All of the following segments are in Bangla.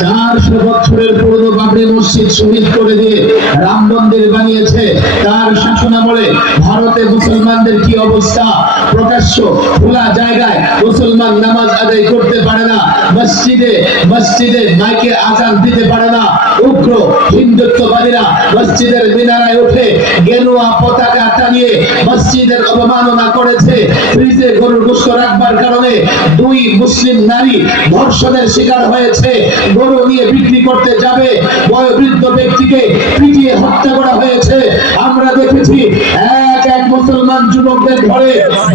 400 বছরের পুরনো বাবরি মসজিদ শহীদ করে দিয়ে রাম মন্দির বানিয়েছে। তার শাসনামলে ভারতে মুসলমানদের কি অবস্থা! প্রকাশ্য খোলা জায়গায় মুসলমান নামাজ আদায় করতে পারে না, মসজিদে মাইকে আজান দিতে পারে না। উগ্র হিন্দুত্ববাদীরা মসজিদের মিনারায় উঠে গেরুয়া পতাকা টানিয়ে মসজিদের অবমাননা করেছে। ফ্রিজে গরুর গোশত রাখবার কারণে 2 মুসলিম নারী ধর্ষণের শিকার হয়েছে। গরু নিয়ে বিক্রি করতে যাবে বয়োবৃদ্ধ ব্যক্তিকে পিটিয়ে হত্যা করা হয়েছে। আমরা দেখেছি এক মুসলমান যুবকদের ঘরে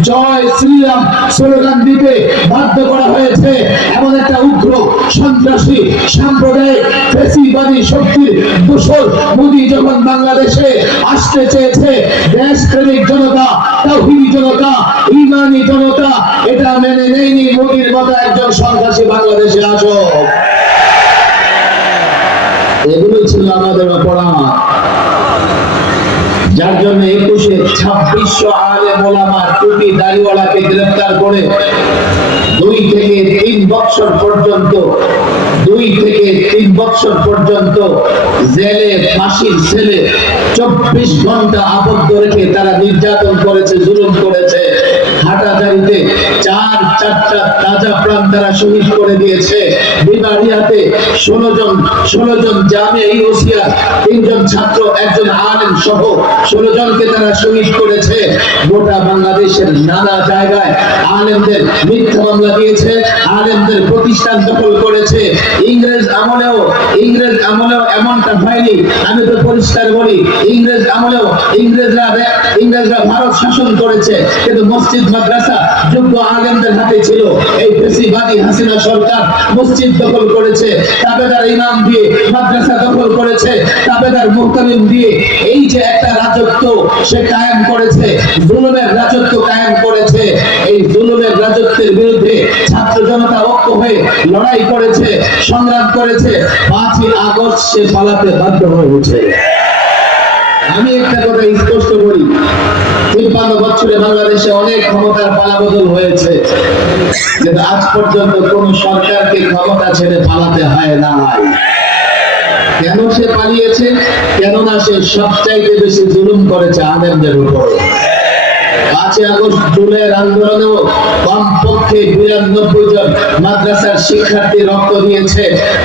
জয় শ্রীরাম স্লোগান দিতে বাধ্য করা হয়েছে। এমন একটা উগ্র সন্ত্রাসী সাম্প্রদায়িক ফ্যাসিবাদী শক্তির দোসর মোদী যখন বাংলাদেশে আসতে চেয়েছে, দেশপ্রেমিক জনতা, তাওহীদি জনতা, ঈমানি জনতা এটা মেনে নেয়নি। মোদীর মতো একজন সন্ত্রাসী বাংলাদেশে আসুক। এগুলোই ছিল আমাদের অপরাধ, যার জন্য 2600 আলেম ওলামা টুপি দাড়িওয়ালাকে গ্রেফতার করে 2 থেকে 3 বছর পর্যন্ত জেলে ফাঁসির সেলে 24 ঘন্টা আবদ্ধ রেখে তারা নির্যাতন করেছে, জুলুম করেছে। হাটাজারিতে 4টা তাজা প্রাণ তারা শহীদ করে দিয়েছে। বিবাড়িয়াতে 16 জন জামিয়া ইউসিয়া, 3 জন ছাত্র, 1 জন আলেম সহ 16 জনকে তারা শহীদ করেছে। গোটা বাংলাদেশের নানা জায়গায় আলেমদের মিথ্যা মামলা দিয়েছে, আলেমদের প্রতিষ্ঠান দখল করেছে। ইংরেজ আমলেও এমনটা হয়নি। আমি তো পরিষ্কার বলি, ইংরেজরা ভারত শাসন করেছে, কিন্তু মসজিদ মাদ্রাসা যোগ্য আলেমদের হাতে ছিল। এই ফ্যাসিবাদী হাসিনা সরকার মসজিদ দখল করেছে, তাবেদার ইমাম দিয়ে মাদ্রাসা দখল করেছে, তাবেদার মুহতামিম দিয়ে এই যে একটা রাজত্ব সে কায়েম করেছে, জুলুমের রাজত্ব কায়েম করেছে। এই জুলুমের রাজত্বের বিরুদ্ধে ছাত্র জনতা ঐক্য হয়ে লড়াই করেছে, সংগ্রাম করেছে। 5ই আগস্ট সে পালাতে বাধ্য হয়েছে। আমি একটা কথা স্পষ্ট করি, 53 বছরে বাংলাদেশে অনেক ক্ষমতার পালাবদল হয়েছে, কিন্তু আজ পর্যন্ত কোন সরকারকে ক্ষমতা ছেড়ে পালাতে হয় না। কেন সে পালিয়েছে? কেননা সে সবচাইতে বেশি জুলুম করেছে আলেমদের উপর। 5ই আগস্ট জুলাইয়ের আন্দোলনেও কমপক্ষে 92 জন মাদ্রাসার শিক্ষার্থী রক্ত দিয়েছে।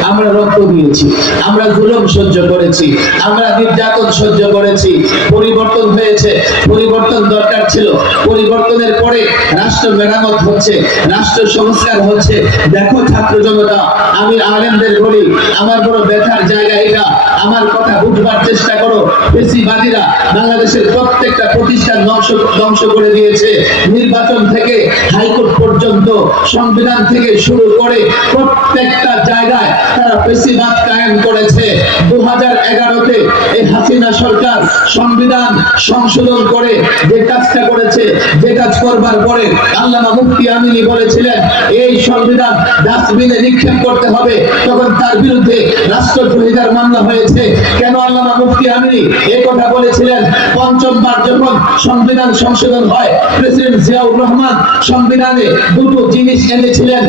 আমরা রক্ত দিয়েছি, আমরা জুলুম সহ্য করেছি, আমরা নির্যাতন সহ্য করেছি। পরিবর্তন হয়েছে, পরিবর্তন দরকার ছিল। পরিবর্তনের পরে রাষ্ট্র মেরামত হচ্ছে, রাষ্ট্র সংস্কার হচ্ছে। দেখো ছাত্র জনতা, আমি আলেমদের বলি, আমার বড় ব্যথার জায়গা এটা। আমার কথা বুঝবার চেষ্টা করো। ফ্যাসিবাদীরা বাংলাদেশের প্রত্যেকটা প্রতিষ্ঠান ধ্বংস করে দিয়েছে। নির্বাচন থেকে হাইকোর্ট পর্যন্ত, সংবিধান থেকে শুরু করে প্রত্যেকটা জায়গায় তারা ফ্যাসিবাদ কায়েম করেছে। 2011-তে এই হাসিনা সরকার সংবিধান সংশোধন করে যে কাজটা করেছে, যে কাজ করবার পরে আল্লামা মুফতি আমিনী বলেছিলেন এই সংবিধান ডাস্টবিনে নিক্ষেপ করতে হবে, তখন তার বিরুদ্ধে রাষ্ট্রদ্রোহিতার মামলা হয়েছে। কেন আল্লামা মুফতি আমিনী এই কথা বলেছিলেন? ৫ম বার যখন সংবিধান সংশোধন হয়, প্রেসিডেন্ট জিয়াউর রহমান সংবিধানে 2টো জিনিস এনেছিলেন।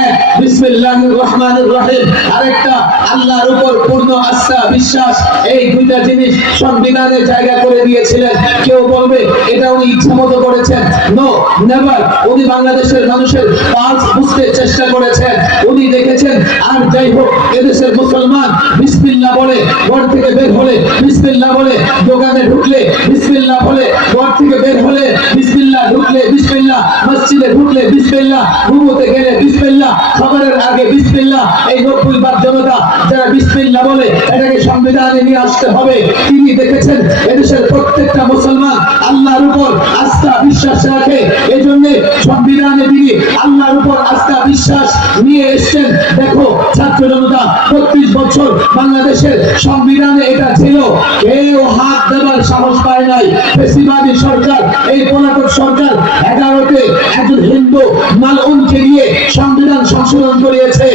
এক, বিসমিল্লাহির রহমানির রহিম, আরেকটা আল্লাহর উপর পূর্ণ আস্থা বিশ্বাস। এই 2টা জিনিস সংবিধানে জায়গা করে দিয়েছিলেন। কেউ বলবে এটা উনি ইচ্ছামতো করেছেন? No, never. উনি বাংলাদেশের মানুষের পালস বুঝতে চেষ্টা করেছেন। উনি দেখেছেন আর যাই হোক এদেশের মুসলমান বিসমিল্লাহ বলে ঘর থেকে বের হলে, বিসমিল্লাহ বলে দোকানে ঢুকলে, বিসমিল্লাহ বলে ঘর থেকে বের হলে, বিসমিল্লাহ ঢুকলে বিসমিল্লাহ, মসজিদে ঢুকলে বিসমিল্লাহ, ঘুমোতে গেলে বিসমিল্লাহ, খাবারের আগে বিসমিল্লাহ। এই 90% জনতা যারা বিসমিল্লাহ বলে এটাকে সংবিধানে নিয়ে আসতে হবে। তিনি দেখেছেন এদেশের প্রত্যেকটা মুসলমান আল্লাহর উপর আস্থা বিশ্বাস রাখে, এজন্য সংবিধানে তিনি আল্লাহর উপর আস্থা বিশ্বাস নিয়ে এসেছেন। দেখো ছাত্র জনতা, 32 বছর বাংলাদেশের সংবিধানে এটা ছিল, কেউ হাত দেবার সাহস পায় নাই। ফ্যাসিবাদী সরকার, এই পলাতক সরকার 11-তে একজন হিন্দু মালউনকে নিয়ে সংবিধান সংশোধন করিয়েছে।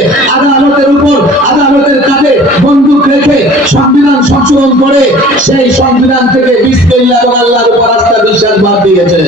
আদালতের কাঁধে বন্দুক রেখে সংবিধান সংশোধন করে সেই সংবিধান থেকে বিসমিল্লাহ এবং আল্লাহর উপর আস্থা বিশ্বাস বাদ দিয়েছে।